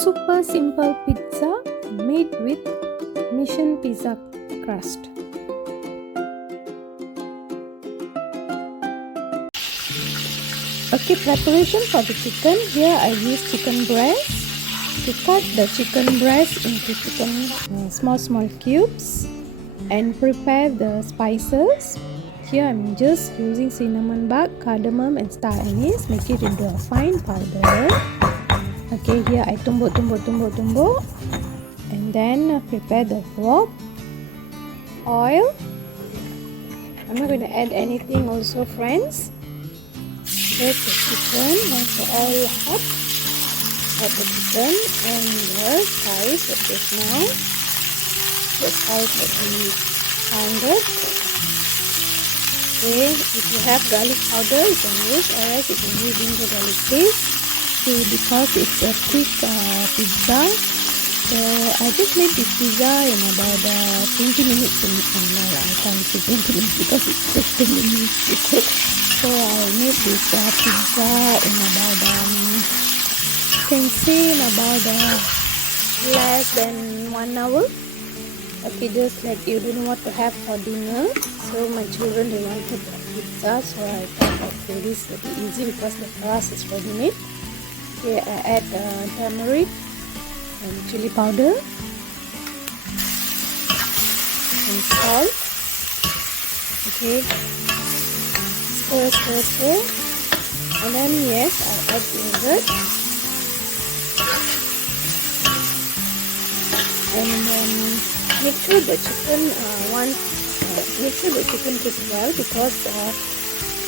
super simple pizza made with Mission pizza crust. Okay, preparation for the chicken. Here I use chicken breast. To cut the chicken breast into small cubes and prepare the spices. Here I'm just using cinnamon bark, cardamom and star anise. Make it into a fine powder. Okay, here I tumbuk and then prepare the wok, oil. I'm not going to add anything also, friends. Just the chicken. Once the oil hot, add the chicken and the spice of this now. The spice that we pounded. Okay, if you have garlic powder, you can use, or else you can use ginger garlic paste. Okay, because it's a quick pizza, so I just made this pizza in about 20 minutes. No, I can't say 20 minutes because it's just 20 minutes to cook. So I made this pizza in about you can say in about less than 1 hour. Okay, just like you don't know what to have for dinner. So my children, they wanted pizza, so I thought okay, this will be easy because the crust is ready made. Okay, I add turmeric and chili powder and salt. Okay, stir, and then yes, I add yogurt. And then make sure the chicken cooks well, because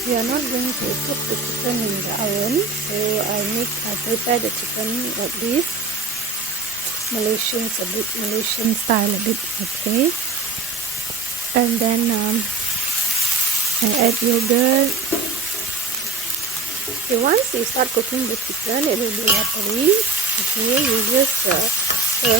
we are not going to cook the chicken in the oven. So I prepare the chicken like this, a bit Malaysian style a bit. Okay, and then I add yogurt. Okay, once you start cooking the chicken, it will be watery. Okay, you just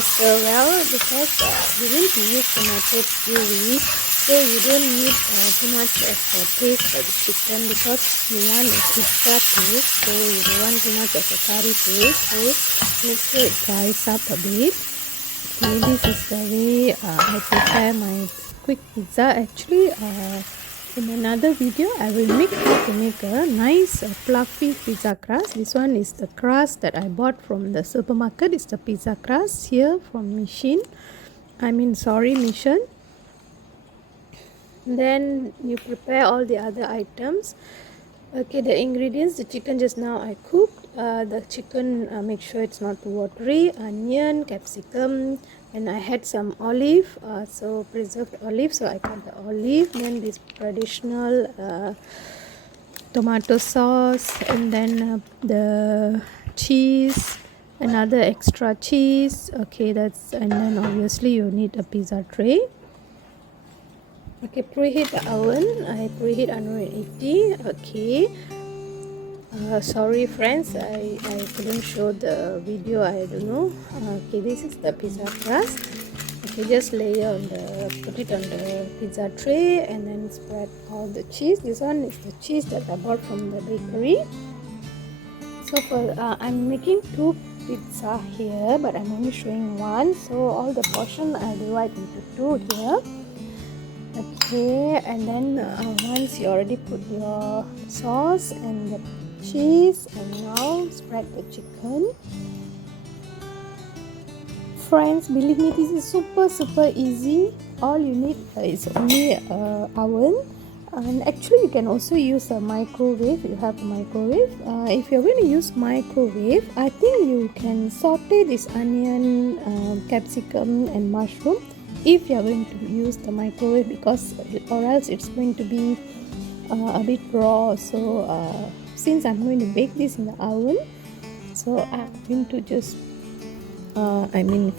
stir well, because you need to use tomato puree, so you don't need too much of taste for the chicken, because you want a pizza taste, so you don't want too much of a curry taste. So make sure it dries up a bit. Okay, this is the way I prepare my quick pizza. Actually, in another video I will make how to make a nice fluffy pizza crust. This one is the crust that I bought from the supermarket. It's the pizza crust here from Mission. Then you prepare all the other items. Okay, the ingredients, the chicken just now I cooked. The chicken, make sure it's not too watery. Onion, capsicum, and I had some olive, so preserved olive, so I cut the olive. Then this traditional tomato sauce, and then the cheese, another extra cheese. Okay, and then obviously you need a pizza tray. Okay, preheat the oven. I preheat 180. Okay, sorry friends, I couldn't show the video, I don't know. Okay, this is the pizza crust. Okay, just put it on the pizza tray and then spread all the cheese. This one is the cheese that I bought from the bakery. So I'm making 2 pizza here, but I'm only showing one, so all the portion I divide into 2 here. Okay, and then once you already put your sauce and the cheese, and now spread the chicken. Friends, believe me, this is super easy. All you need is only an oven, and actually you can also use a microwave. You have a microwave. If you're going to use microwave, I think you can saute this onion, capsicum and mushroom if you are going to use the microwave, because or else it's going to be a bit raw. So since I'm going to bake this in the oven, so I'm going to just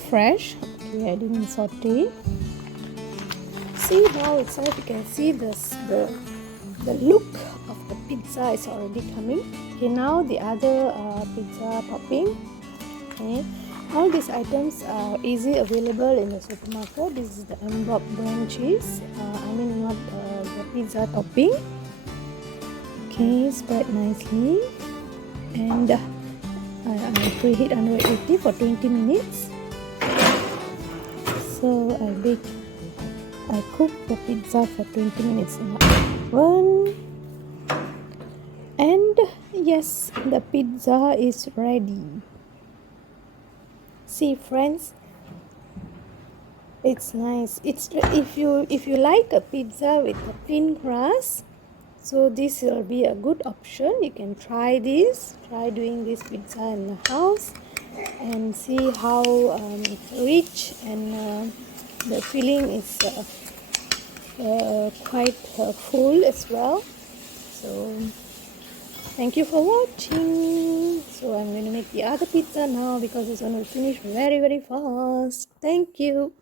fresh. Okay, I didn't saute. See, now itself you can see the look of the pizza is already coming. Okay, now the other pizza topping. Okay, all these items are easily available in the supermarket. This is the Emboc brand cheese, not the pizza topping. Okay, spread nicely, and I preheat 180 for 20 minutes. So I cook the pizza for 20 minutes in the oven. And yes, the pizza is ready. See friends, it's nice. It's if you like a pizza with a thin crust, so this will be a good option. You can try doing this pizza in the house and see how it's rich, and the filling is quite full as well. So thank you for watching. So I'm going to make the other pizza now because it's going to finish very fast. Thank you.